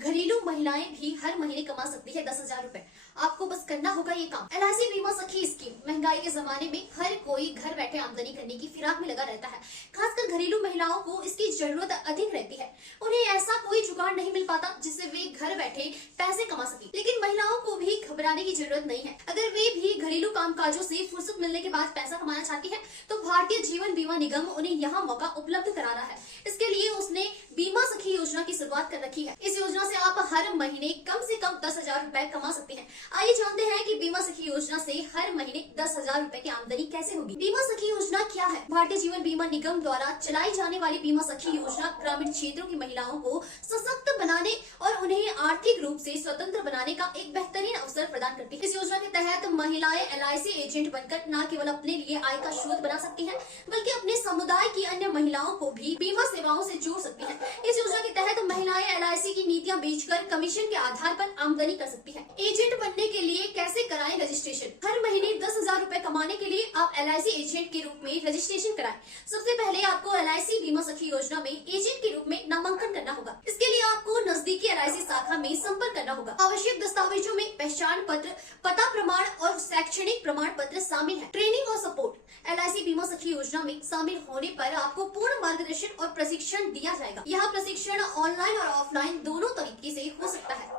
घरेलू महिलाएं भी हर महीने कमा सकती है 10,000 रुपए। आपको बस करना होगा ये काम। LIC बीमा सखी स्कीम महंगाई के जमाने में हर कोई घर बैठे आमदनी करने की फिराक में लगा रहता है। खासकर घरेलू महिलाओं को इसकी जरूरत अधिक रहती है। उन्हें ऐसा कोई जुगाड़ नहीं मिल पाता जिससे वे घर बैठे पैसे कमा सके। लेकिन महिलाओं को भी घबराने की जरूरत नहीं है। अगर वे भी घरेलू कामकाजों से फुर्सत मिलने के बाद पैसा कमाना चाहती है तो भारतीय जीवन बीमा निगम उन्हें यहाँ मौका उपलब्ध करा रहा है। इसके लिए उसने बीमा सखी योजना की शुरुआत कर रखी है। इस योजना से आप हर महीने कम से कम 10,000 रुपए कमा सकते हैं। आइए जानते हैं कि बीमा सखी योजना से हर महीने 10,000 रुपए की आमदनी कैसे होगी। बीमा सखी योजना क्या है? भारतीय जीवन बीमा निगम द्वारा चलाई जाने वाली बीमा सखी योजना ग्रामीण क्षेत्रों की महिलाओं को सशक्त बनाने और उन्हें आर्थिक रूप से स्वतंत्र बनाने का एक बेहतरीन अवसर प्रदान करती है। इस योजना के तहत महिलाएं LIC एजेंट बनकर न केवल अपने लिए आय का स्रोत बना सकती हैं, बल्कि अपने समुदाय की अन्य महिलाओं को भी बीमा सेवाओं से जोड़ सकती हैं। इस योजना के तहत महिलाएं LIC की नीतियां बेचकर कमीशन के आधार पर आमदनी कर सकती हैं। एजेंट बनने के लिए कैसे कराएं रजिस्ट्रेशन? हर महीने 10,000 रुपए कमाने के लिए आप LIC एजेंट के रूप में रजिस्ट्रेशन कराएं। सबसे पहले आपको LIC बीमा सखी योजना में एजेंट के रूप में नामांकन करना होगा। इसके लिए आपको नजदीकी LIC शाखा में संपर्क करना होगा। आवश्यक दस्तावेजों में पहचान पत्र, पता प्रमाण और शैक्षणिक प्रमाण पत्र शामिल है। ट्रेनिंग और सपोर्ट। LIC बीमा सखी योजना में शामिल होने पर आपको पूर्ण मार्गदर्शन और प्रशिक्षण दिया जाएगा। यह प्रशिक्षण ऑनलाइन और ऑफलाइन दोनों तरीके से हो सकता है।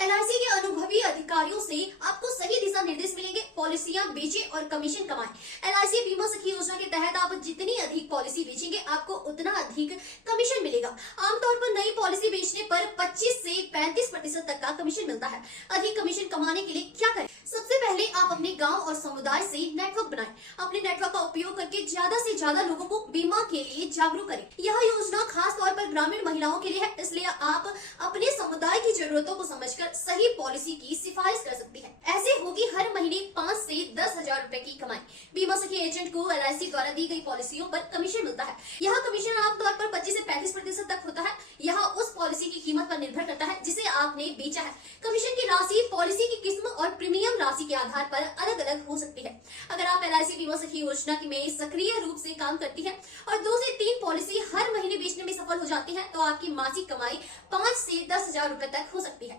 LIC के अनुभवी अधिकारियों से आपको सही दिशा निर्देश मिलेंगे। पॉलिसियां बेचें और कमीशन कमाएं। LIC बीमा सखी योजना के तहत आप जितनी अधिक पॉलिसी बेचेंगे आपको उतना अधिक कमीशन मिलेगा। आमतौर पर नई पॉलिसी बेचने पर 25 से 35% तक का कमीशन मिलता है। अधिक कमीशन कमाने के लिए क्या करें? सबसे पहले आप अपने गांव और समुदाय से नेटवर्क बनाएं। अपने नेटवर्क का उपयोग करके ज्यादा से ज्यादा लोगों को बीमा के लिए जागरूक करें। यह योजना खास तौर पर ग्रामीण महिलाओं के लिए है, इसलिए आप अपने समुदाय की जरूरतों को समझकर सही पॉलिसी की सिफारिश कर सकती है। ऐसे होगी हर महीने 5 से 10,000 रुपए की कमाई। बीमा सखी एजेंट को LIC द्वारा दी गई पॉलिसियों पर कमीशन मिलता है। यह कमीशन आमतौर पर 25 से 35% तक होता है। यह उस पॉलिसी की कीमत पर निर्भर करता है जिसे आपने बेचा है। कमीशन की राशि पॉलिसी की किस्म और प्रीमियम राशि के आधार पर अलग अलग हो सकती है। अगर आप LIC बीमा सखी योजना में सक्रिय रूप से काम करती है और 2 से 3 पॉलिसी हर महीने बेचने में सफल हो जाती है तो आपकी मासिक कमाई 5 से 10,000 रुपए तक हो सकती है।